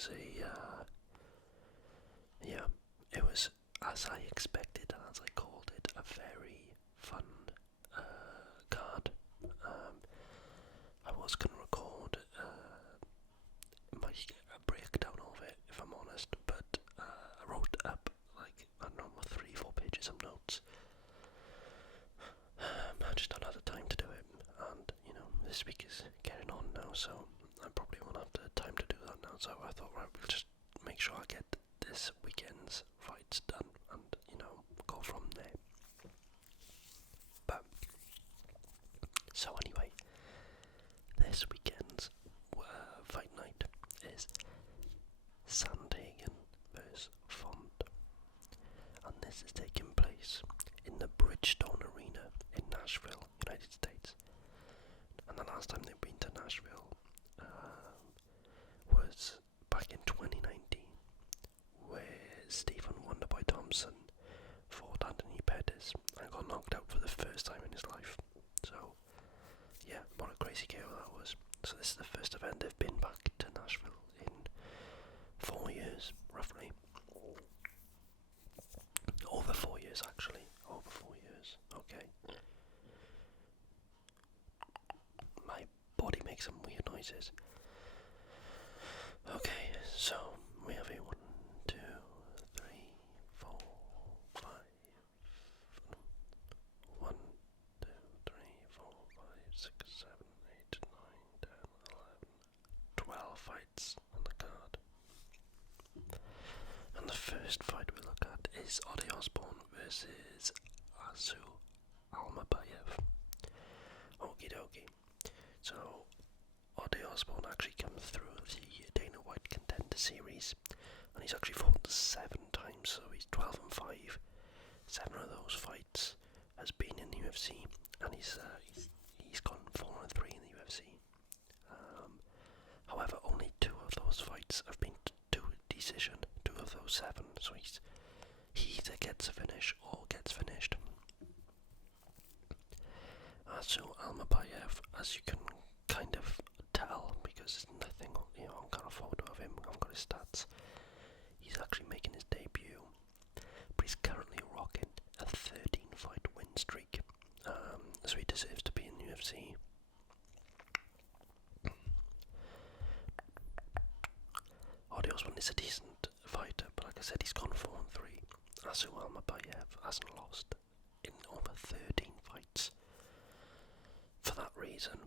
was it was as I expected and as I called it, a very fun card. I was going to record my breakdown of it, if I'm honest, but I wrote up like, I don't know, 3-4 pages of notes. I just don't have the time to do it, and this week is getting on now, so I probably won't have the time to do that now. So I thought, right, we'll just make sure I get this weekend's fights done, and go from there. But so anyway, this weekend's fight night is Sandhagen vs Font, and this is taking place in the Bridgestone Arena in Nashville, United States. And the last time they've been to Nashville was back in 2019, where Stephen Wonderboy Thompson fought Anthony Pettis and got knocked out for the first time in his life. So, yeah, what a crazy KO that was. So this is the first event they've been back to Nashville in 4 years, roughly. Over 4 years, actually. Over 4 years. Okay. My body makes some weird noises. Okay, so we have a 1, 2, 3, 4, 5. 1, 2, 3, 4, 5, 6, 7, 8, 9, 10, 11, 12 fights on the card. And the first fight we look at is Ode Osbourne versus Azu Almabayev. Okie dokie. So, Ode Osbourne actually comes through the Dana White Contender Series, and he's actually fought 7 times, so he's 12-5. 7 of those fights has been in the UFC, and he's gone 4-3 in the UFC. However, only 2 of those fights have been to decision. 2 of those 7, so he either gets a finish or gets finished. So Almabayev, as you can kind of tell, because there's nothing, on kind of photo of him, I've got his stats. He's actually making his debut, but he's currently rocking a 13-fight win streak. So he deserves to be in the UFC. Ode Osbourne is a decent fighter, but like I said, he's gone 4-3. Azu Almabayev hasn't lost in over 13 fights. For that reason,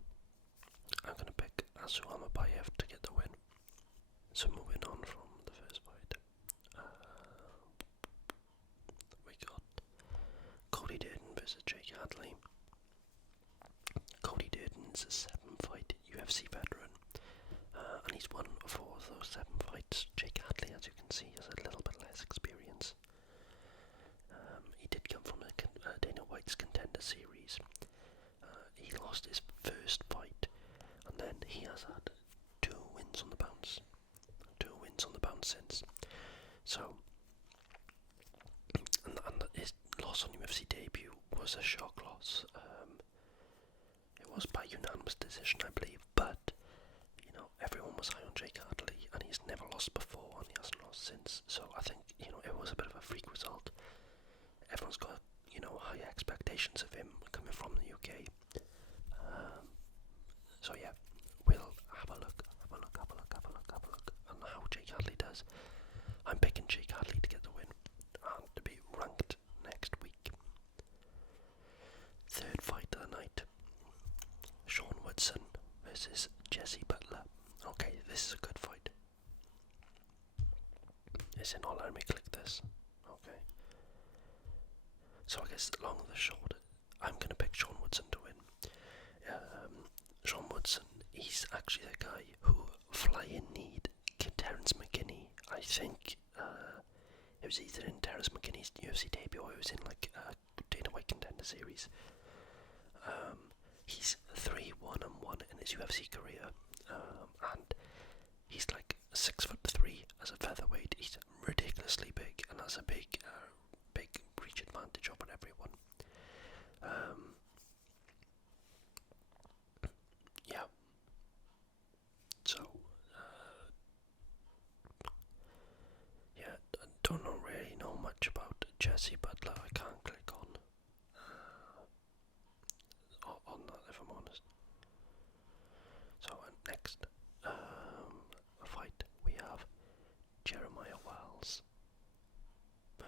I'm going to pick Azu Almabayev to get the win. So moving on from the first fight, we got Cody Durden versus Jake Hadley. Cody Durden's a 7-fight UFC veteran, and he's won 4 of those 7 fights. Jake Hadley, as you can see, has a little bit less experience. He did come from Dana White's Contender Series. He lost his first fight, and then he has had 2 wins on the bounce. 2 wins on the bounce since. So, and his loss on UFC debut was a shock loss. It was by unanimous decision, I believe, but everyone was high on Jake Hadley, and he's never lost before, and he hasn't lost since. So I think it was a bit of a freak result. Everyone's got high expectations of him coming from the UK. So yeah, we'll have a look on how Jake Hadley does. I'm picking Jake Hadley to get the win and to be ranked next week. Third fight of the night, Sean Woodson versus Jesse Butler. Okay, this is a good fight. Is it not letting me click this? Okay. So I guess long and the short, I'm going to pick Sean Woodson to win. Sean Woodson, he's actually the guy who fly-in need Terence McKinney. I think it was either in Terence McKinney's UFC debut or it was in Dana White Contender Series. He's 3-1-1 in his UFC career, and he's like 6'3" as a featherweight. He's ridiculously big and has a big reach advantage over everyone. Yeah. So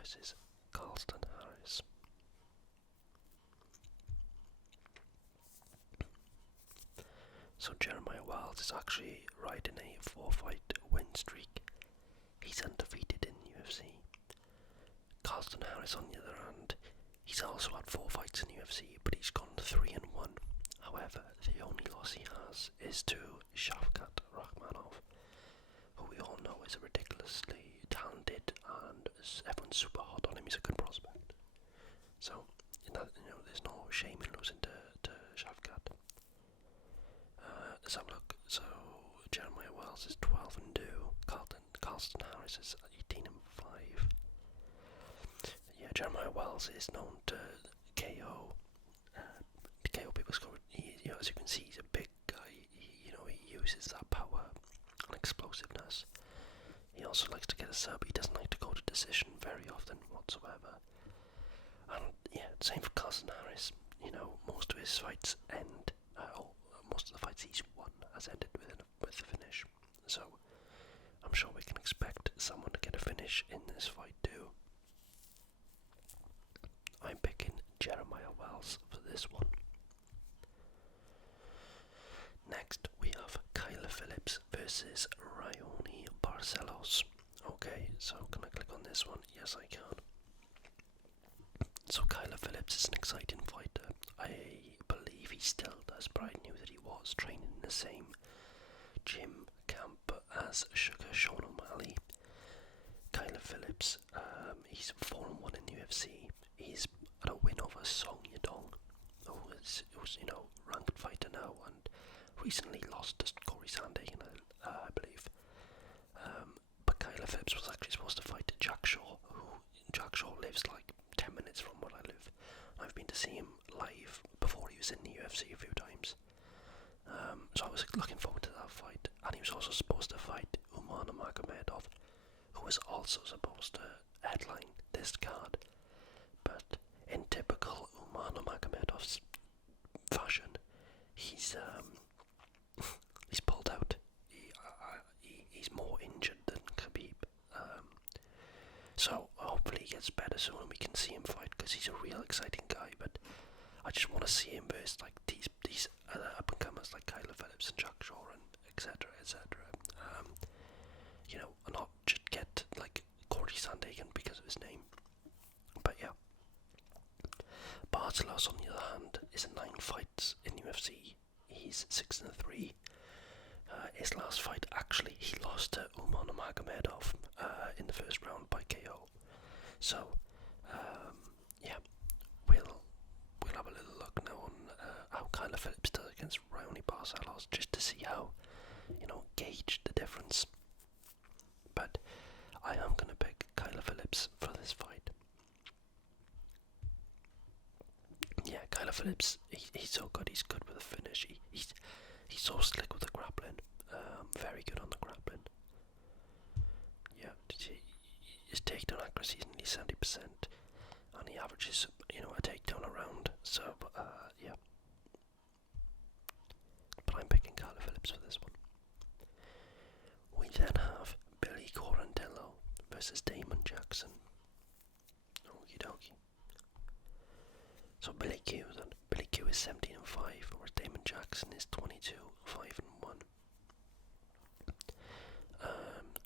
versus Carlston Harris. So Jeremiah Wells is actually riding a 4-fight win streak. He's undefeated in UFC. Carlston Harris, on the other hand, he's also had 4 fights in UFC, but he's gone 3-1. However, the only loss he has is to Shavkat Rakhmonov, who we all know is a ridiculously talented and everyone's super hot on him. He's a good prospect. So, there's no shame in losing to Shavkat. Let's have a look. So, Jeremiah Wells is 12-2. Carlston Harris is 18-5. Yeah, Jeremiah Wells is known to KO. KO people score. As you can see, he's a big guy. He uses that power and explosiveness. He also likes to get a sub. He doesn't like to go to decision very often whatsoever. And yeah, same for Carlston Harris. Most of his fights end. Most of the fights he's won has ended with a finish. So I'm sure we can expect someone to get a finish in this fight too. I'm picking Jeremiah Wells for this one. Next we have Kyler Phillips versus Raoni Barcelos. Okay, so can I click on this one? Yes, I can. So Kyler Phillips is an exciting fighter. I believe he still does, but I knew that he was training in the same gym camp as Sugar Sean O'Malley. Kyler Phillips, he's 4-1 in UFC. He's had a win over Song Yadong, who was ranked fighter now, and recently lost to Corey Sandhagen, I believe. But Kyler Phillips was actually supposed to fight Jack Shaw, who Jack Shaw lives like 10 minutes from where I live. I've been to see him live before he was in the UFC a few times. So I was looking forward to that fight, and he was also supposed to fight Umar Nurmagomedov, who was also supposed to headline this card. But in typical Umar Nurmagomedov's fashion, he's pulled out. He's more injured than Khabib. So hopefully he gets better soon and we can see him fight, because he's a real exciting guy. But I just want to see him versus like these other up and comers like Kyler Phillips and Jack Shaw and etc. And not just get like Corey Sandhagen because of his name. But yeah, Barcelos on the other hand is in 9 fights in UFC. He's 6-3. His last fight, actually, he lost to Umar Nurmagomedov in the first round by KO. So, yeah, we'll have a little look now on how Kyler Phillips does against Raoni Barcelos, just to see how, gauge the difference. But I am going to pick Kyler Phillips for this fight. Yeah, Kyler Phillips, he's so good. He's good with the finish. He's so slick with the grappling. Very good on the grappling. Yeah, his takedown accuracy is nearly 70%, and he averages, a takedown around. So, yeah. But I'm picking Kyler Phillips for this one. We then have Billy Quarantillo versus Damon Jackson. Okie dokie. So Billy Q then. Billy Q is 17-5, whereas Damon Jackson is 22-5-1.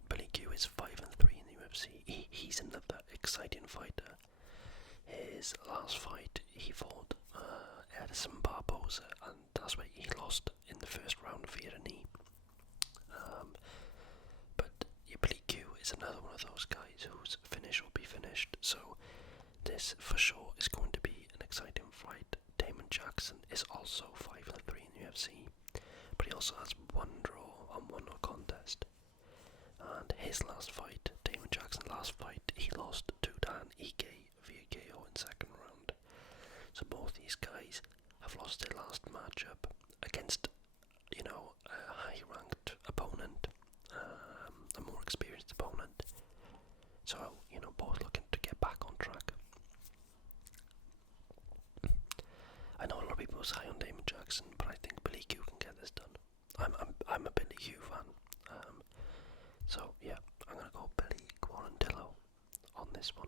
Billy Q is 5-3 in the UFC. He's another exciting fighter. His last fight, he fought Edson Barboza, and that's why he lost in the first round via a knee. But Billy Q is another one of those guys whose finish will be finished. So this for sure is going to be an exciting fight. Damon Jackson is also 5-3 in the UFC, but he also has 1 draw and 1 no contest. And his last fight, Damon Jackson's last fight, he lost to Dan Ige via KO in second round. So both these guys have lost their last matchup against, a high-ranked opponent, a more experienced opponent. So, both looking to get back on track. I know a lot of people was high on Damon Jackson, but I think Billy Q can get this done. I'm a Billy Q fan. So yeah, I'm gonna go Billy Quarantillo on this one.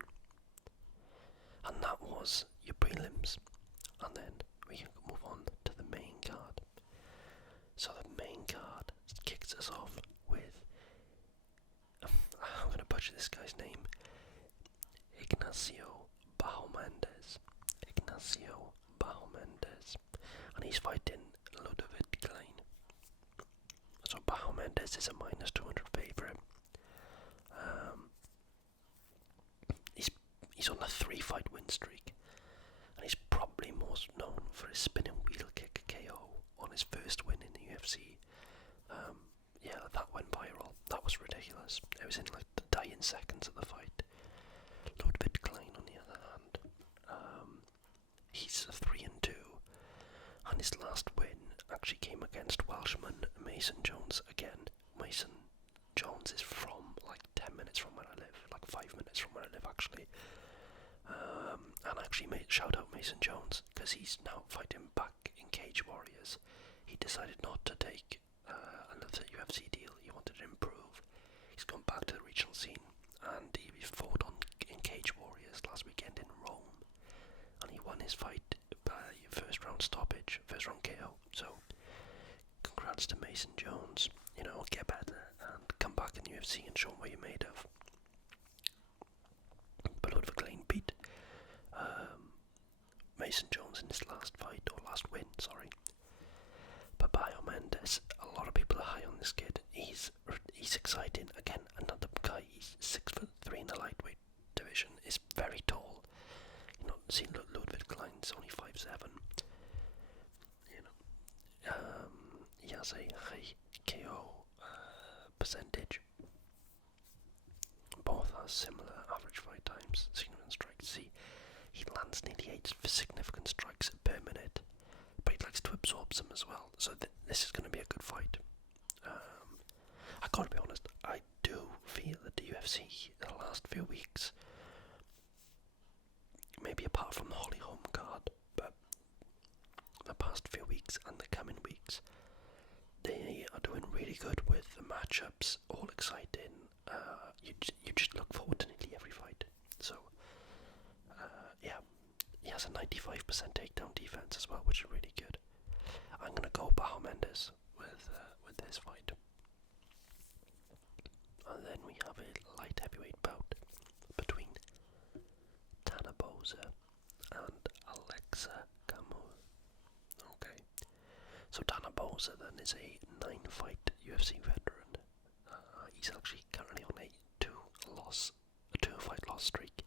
And that was your prelims. And then we can move on to the main card. So the main card kicks us off with, I'm going to butcher this guy's name, Ignacio Bahamondes. And he's fighting Ludovic Klein. So Bahamondes is a minus 200 favourite. He's on a 3-fight win streak, and he's probably most known for his spinning wheel kick KO on his first win in the UFC. Yeah, that went viral. That was ridiculous. It was in like the dying seconds of the fight. Ludwig Klein, on the other hand, he's a 3-2, and his last win actually came against Welshman Mason Jones again. Mason Jones is from like 10 minutes from where I live, like 5 minutes from where I live actually. And actually shout out Mason Jones, because he's now fighting back in Cage Warriors. He decided not to take another UFC deal. He wanted to improve. He's gone back to the regional scene, and he fought in Cage Warriors last weekend in Rome, and he won his fight by first round stoppage, first round KO. So congrats to Mason Jones. You know, get better and come back in the UFC and show him what you're made of. But Ludwig Klein beat Mason Jones in his last fight, or last win, sorry. But Bahamondes, a lot of people are high on this kid. He's exciting. Again, another guy. He's 6'3" in the lightweight division. Is very tall. You know, see Ludwig Klein's only 5'7". You know, he has a high KO percentage. Both have similar average fight times, significant strikes. See, he lands nearly 8 significant strikes per minute, but he likes to absorb them as well. So this is going to be a good fight. I gotta be honest, I do feel that the UFC in the last few weeks, maybe apart from the Holly Holm card, but the past few weeks and the coming weeks, they are doing really good with the matchups, all exciting. You just look forward to nearly every fight. So, yeah, he has a 95% takedown defense as well, which is really good. I'm gonna go Bahamondes with this fight. And then we have a light heavyweight bout between Tanner Boser and Alexa Camur. Okay, so Tanner Boser then is a 9-fight UFC veteran. He's actually currently on a 2-fight loss streak.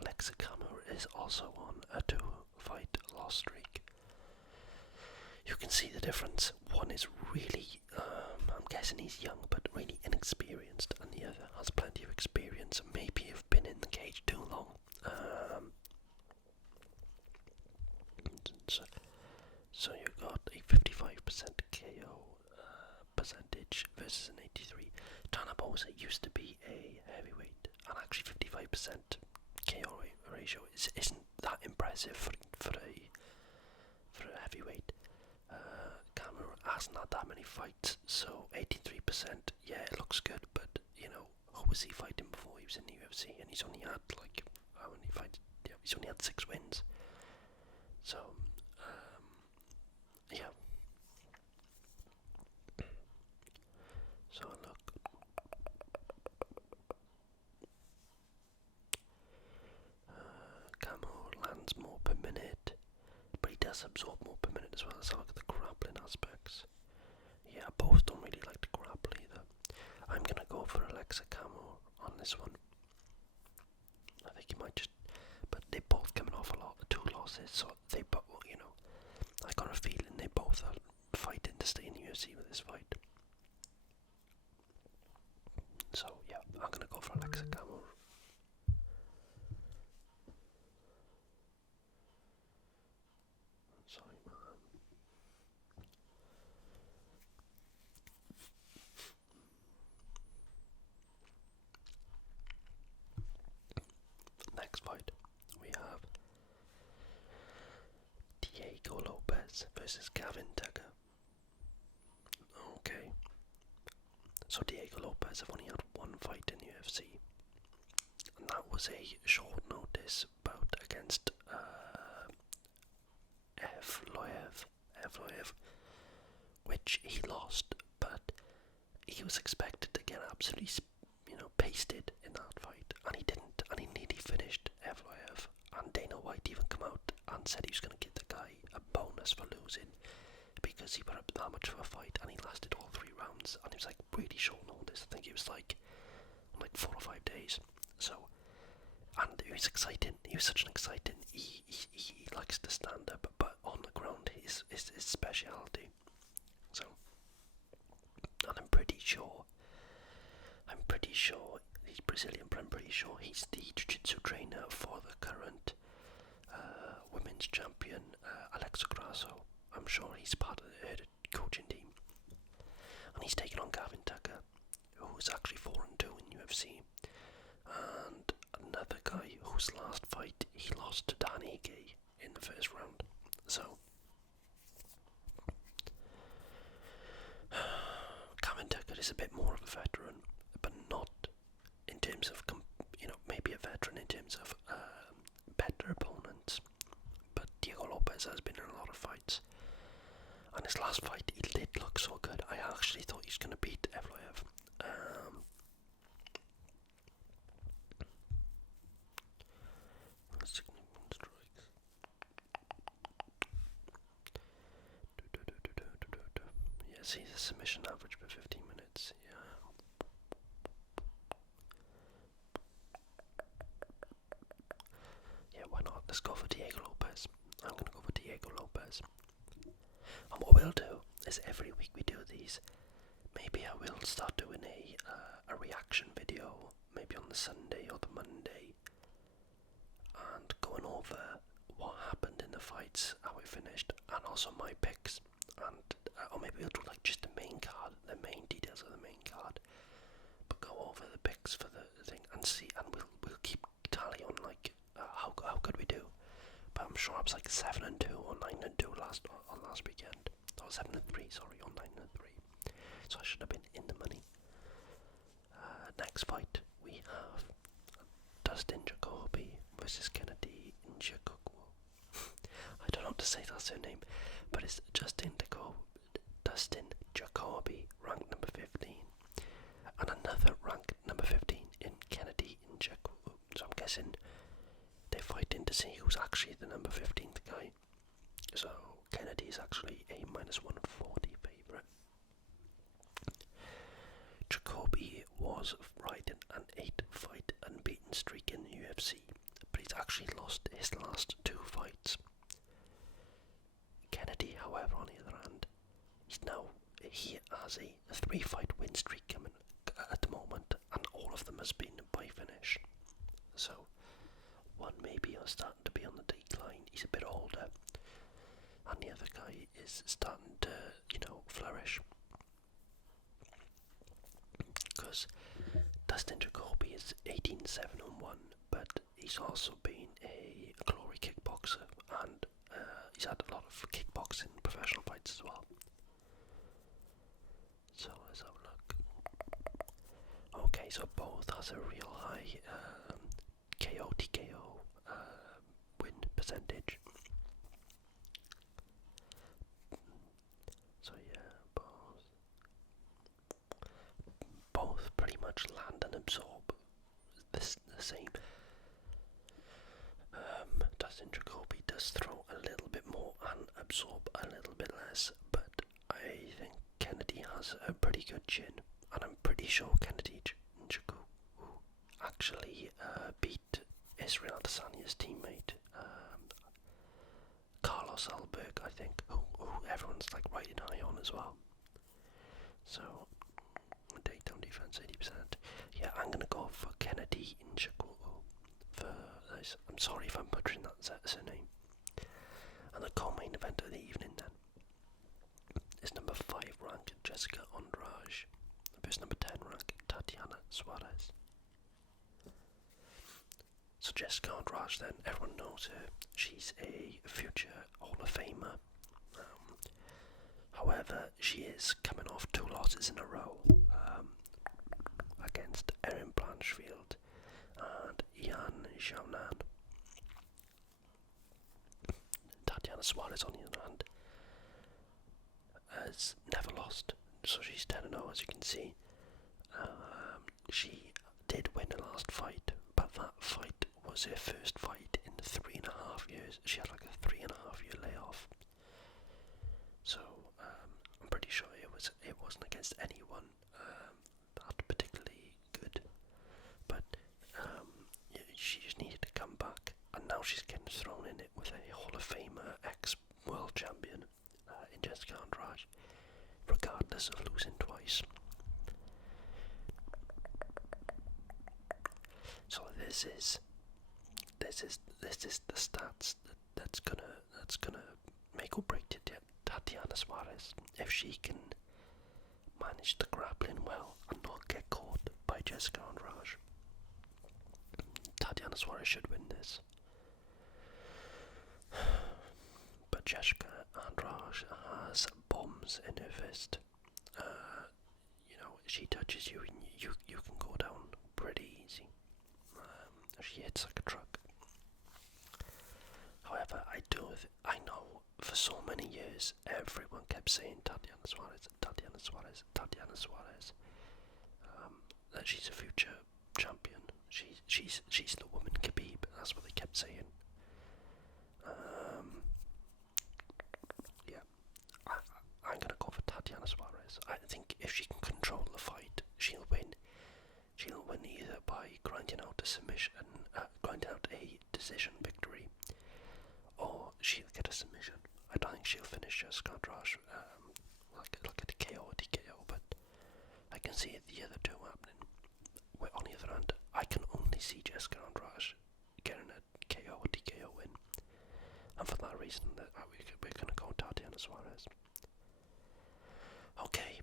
Alexa Camur is also on a 2-fight loss streak. You can see the difference. One is really, I'm guessing he's young, but really inexperienced, and the other has plenty of experience. Maybe have been in the cage too long. So you got a 55% KO percentage versus an 83. Tanner Boser used to be a heavyweight, and actually 55% KO ratio isn't that impressive for a heavyweight. Camur hasn't had that many fights, so 83%, yeah, it looks good, but you know, who was he fighting before he was in the UFC? And he's only had like, how many fights? Yeah, he's only had 6 wins. So, yeah. So look. Camur lands more per minute, but he does absorb more per minute as well. So look at the grappling aspects. Yeah, both don't really like to grapple either. I'm gonna go for Alexa Camur on this one. I think he might just, but they both coming off a lot, 2 losses, so they both, you know, I got a feeling they both are fighting to stay in the UFC with this fight. So yeah, I'm gonna go for Alexa Camur. Sorry, man. Next fight, we have Diego Lopez versus Gavin Tucker. Okay. So Diego Lopez have only had 1 fight in the UFC, and that was a short notice bout against Evloev, which he lost, but he was expected to get absolutely, pasted in that fight, and he didn't, and he nearly finished Evloev, and Dana White even come out and said he was going to give the guy a bonus for losing, because he put up that much of a fight, and he lasted all 3 rounds, and it was like really short notice. I think it was like 4 or 5 days, so, and it was exciting, he was such an exciting, he likes to stand up, but on the ground is his speciality, so, and I'm pretty sure he's Brazilian, but I'm pretty sure he's the jiu-jitsu trainer for the current women's champion, Alexa Grasso. I'm sure he's part of her coaching team, and he's taken on Gavin Tucker, who's actually 4-2 in UFC, and another guy whose last fight he lost to Sandhagen in the first round. So Gavin Tucker is a bit more of a veteran, but not in terms of maybe a veteran in terms of better opponents. But Diego Lopez has been in a lot of fights, and his last fight he did look so good. I actually thought he was going to beat Evloev. Yeah, see the submission average per 15 minutes. Yeah, why not? Let's go for Diego Lopez. I'm going to go for Diego Lopez. And what we'll do is every week we do these. Maybe I will start doing a reaction video, maybe on the Sunday or the Monday, and going over what happened in the fights, how it finished, and also my picks, and or maybe we'll do like just the main card, the main details of the main card, but go over the picks for the thing and see, and we'll keep tally on like how good we do. But I'm sure I was like 7-2 or 9-2 last weekend. Or 7-3, sorry, or 9-3. So I should have been in the money. Next fight we have Dustin Jacoby versus Kennedy Njoku. I don't know how to say that surname, but it's Dustin Jacoby, ranked number 15, and another ranked number 15 in Kennedy Njoku. So I'm guessing they're fighting to see who's actually the number 15th guy. So Kennedy is actually a -140 favourite. Jacoby was riding an 8-fight unbeaten streak in the UFC, but he's actually lost his last 2 fights. Kennedy, however, on the other hand, he has a 3-fight win streak coming at the moment, and all of them has been by finish. So one maybe are starting to be on the decline. He's a bit older, and the other guy is starting to, flourish. Because Dustin Jacoby is 18-7-1, but he's also been a glory kickboxer, and he's had a lot of kickboxing professional fights as well. So let's have a look. Okay, so both has a real high KO TKO win percentage. So yeah, both pretty much land and absorb the same. Dustin Jacoby does throw a little bit more and absorb a little bit less, but I think Kennedy has a pretty good chin, and I'm pretty sure Kennedy Njoku actually beat Israel Adesanya's teammate, Carlos Alberg, I think, who everyone's like riding high on as well. So takedown defense 80%. Yeah, I'm gonna go for Kennedy Njoku for this. I'm sorry if I'm butchering that surname. And the co-main event of the evening then is number 5 ranked Jessica Andrade versus number 10 ranked Tatiana Suarez. So Jessica Andrade then, everyone knows her. She's a future Hall of Famer. However, she is coming off 2 losses in a row against Erin Blanchfield and Yan Xiaonan. Tatiana Suarez, on the other hand, has never lost, so she's 10-0, as you can see. She did win the last fight, but that fight was her first fight in 3.5 years. She had like a 3.5 year layoff. So I'm pretty sure it wasn't against anyone that particularly good. But she just needed to come back, and now she's getting thrown in it with a Hall of Famer, ex-world champion in Jessica Andrade, regardless of losing twice. So this is the stats that's gonna make or break Tatiana Suarez. If she can manage the grappling well and not get caught by Jessica Andrade, Tatiana Suarez should win this. But Jessica Andrade has bombs in her fist. She touches you and you can go down pretty easy. She hits like a truck. However, I know for so many years everyone kept saying Tatiana Suarez, Tatiana Suarez, Tatiana Suarez. That she's a future champion. She's the woman Khabib. That's what they kept saying. I'm gonna go for Tatiana Suarez. I think if she can control the fight, she'll win. She'll win either by grinding out a decision victory, or she'll get a submission. I don't think she'll finish Jessica Andrade like a KO or TKO, but I can see the other two happening. On the other hand, I can only see Jessica Andrade getting a KO or TKO win, and for that reason, we're going to go Tatiana Suarez. Okay,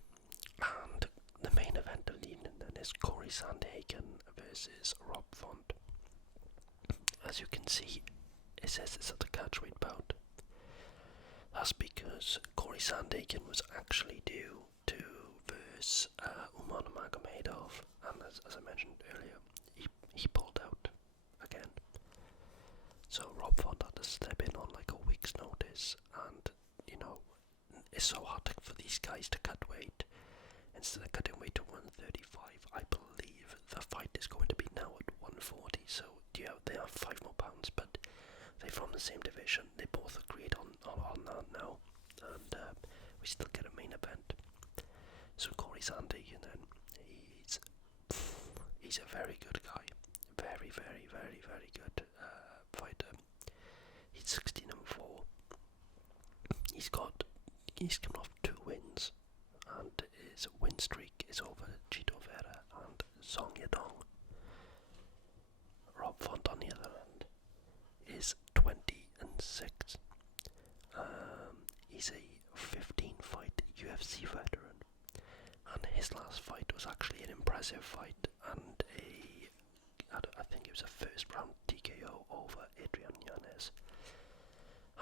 and the main event of the evening then is Corey Sandhagen versus Rob Font. As you can see, it says it's at the catchweight bout. That's because Corey Sandhagen was actually due to verse Umar Nurmagomedov, and as I mentioned earlier, he pulled out again. So Rob Font had to step in on like a week's notice, and it's so hard for these guys to cut weight. Instead of cutting weight to 135, I believe the fight is going to be now at 140. So they have 5 more pounds, but they're from the same division. They both agreed on that now, and we still get a main event. So Corey Sandhagen, then he's a very good guy, very very very very good fighter. He's 16-4. He's coming off 2 wins, and his win streak is over Chito Vera and Song Yadong. Rob Font, on the other hand, is 20-6. He's a 15-fight UFC veteran, and his last fight was actually an impressive fight, and I think it was a first round TKO over Adrian Yanez.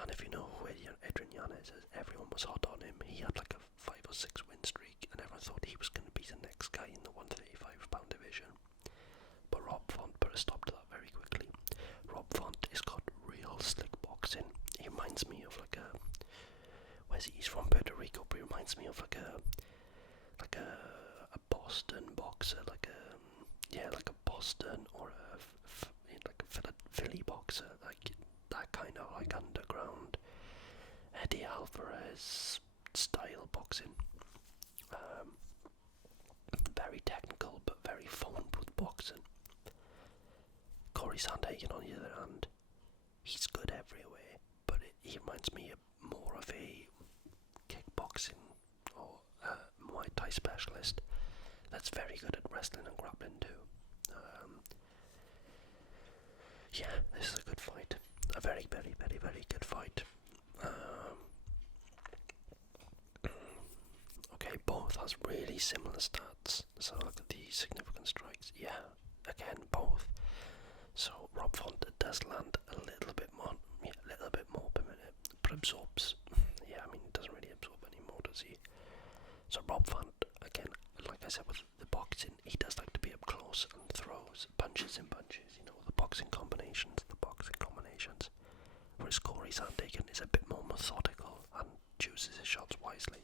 And if you know who Adrian Yanez is, everyone was hot on him. He had like a 5 or 6 win streak, and everyone thought he was going to be the next guy in the 135-pound division. But Rob Font put a stop to that very quickly. Rob Font has got real slick boxing. He reminds me of like a... He's from Puerto Rico, but he reminds me of like a Boston boxer, like a Boston or like a Philly boxer, like that kind of like underground Eddie Alvarez style boxing. Very technical but very phone booth boxing. Corey Sandhagen, on the other hand, he's good everywhere, but he reminds me more of a kickboxing or Muay Thai specialist that's very good at wrestling and grappling too. This is a good fight. A very, very, very, very good fight. Okay, both has really similar stats. So look at the significant strikes. Yeah, again, both. So Rob Font does land a little bit more per minute, but absorbs. He doesn't really absorb anymore, does he? So Rob Font, again, like I said with the boxing, he does like to be up close and throws punches in bunches. The boxing combinations. Whereas Corey Sandhagen is a bit more methodical and chooses his shots wisely.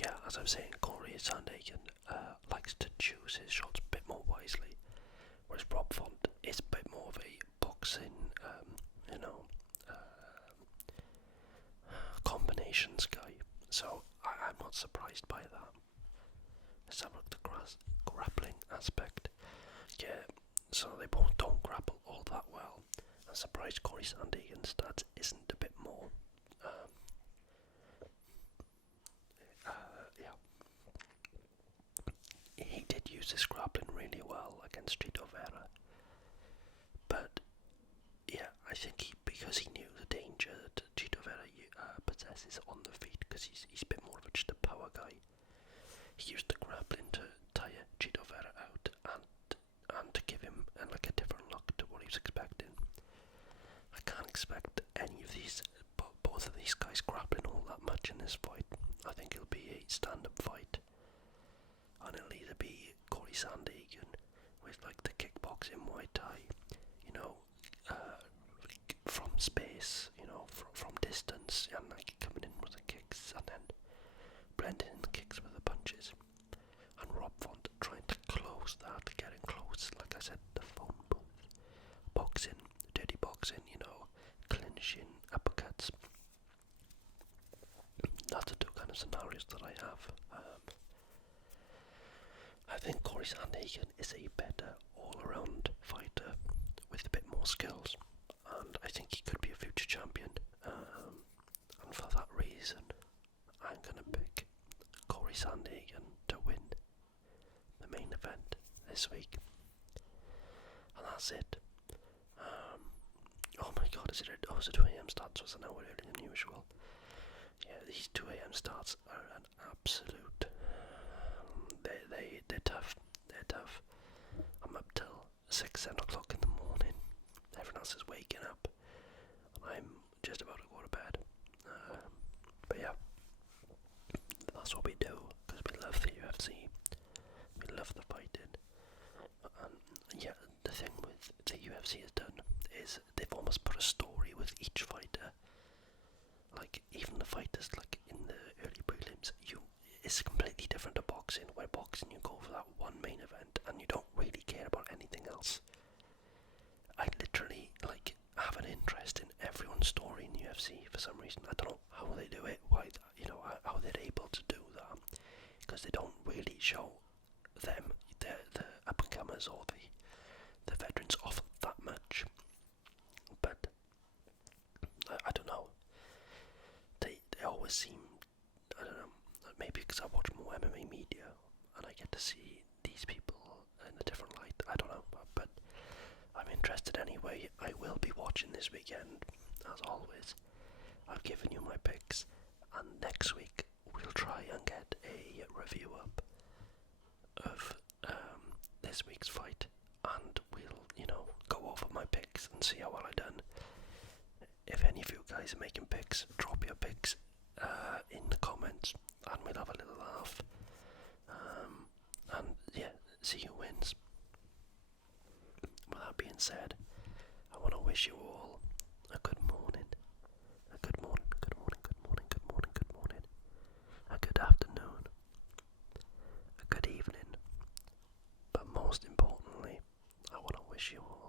Yeah, as I was saying, Corey Sandhagen likes to choose his shots a bit more wisely, whereas Rob Font is a bit more of a boxing, you know, combinations guy. So I'm not surprised by that. Let's have a look at the grappling aspect. Yeah, so they both don't grapple all that well. I'm surprised Corey Sandhagen's stats isn't a bit more. Yeah, he did use his grappling really well against Chito Vera, but yeah, I think because he knew the danger that Chito Vera possesses on the feet, because he's a bit more of just a power guy. He used the grappling to tire Chito Vera out and to give him like a different look to what he was expecting. I can't expect any of these, both of these guys grappling all that much in this fight. I think it'll be a stand-up fight, and it'll either be Corey Sandhagen with like the kickboxing Muay Thai, you know, from space, you know, from distance, and like coming in with the kicks and then blending in the kicks with the punches. And Rob Font trying to close that, getting close, like I said, the phone booth. Boxing, dirty boxing, you know, clinching, uppercuts. That's the two kind of scenarios that I have. I think Corey Sandhagen is a better all-around fighter with a bit more skills, and I think he could be a future champion. And for that reason, I'm gonna pick Corey Sandhagen to win the main event this week, and that's it. Oh my God, is it a 2 a.m. start? So it's an hour earlier than usual. Yeah, these 2 a.m. starts are an absolute. They're tough. They're tough. I'm up till 7 o'clock in the morning. Everyone else is waking up. I'm just about to go to bed. But yeah, that's what we do, because we love the UFC. We love the fighting. And yeah, the thing with the UFC has done is they've almost put a story with each fighter. Like even the fighters, like in the early prelims, it's completely different to boxing. Where boxing you go for that one main event and you don't really care about anything else. I literally like have an interest in everyone's story in UFC for some reason. I don't know how they do it, why, you know, how they're able to do that, because they don't really show them, the up and comers or the veterans off that much. But I don't know. They always seem, I don't know, maybe because I watch more MMA media and I get to see these people in a different light. I don't know, but I'm interested anyway. I will be watching this weekend, as always. I've given you my picks, and next week we'll try and get a review up of this week's fight, and we'll, you know, go over my picks and see how well I've done. If any of you guys are making picks, drop your picks in the comments, and we'll have a little laugh. And yeah, see who wins. With that being said, I want to wish you all a good morning, a good morning, good morning, good morning, good morning, good morning, a good afternoon, a good evening, but most importantly, I want to wish you all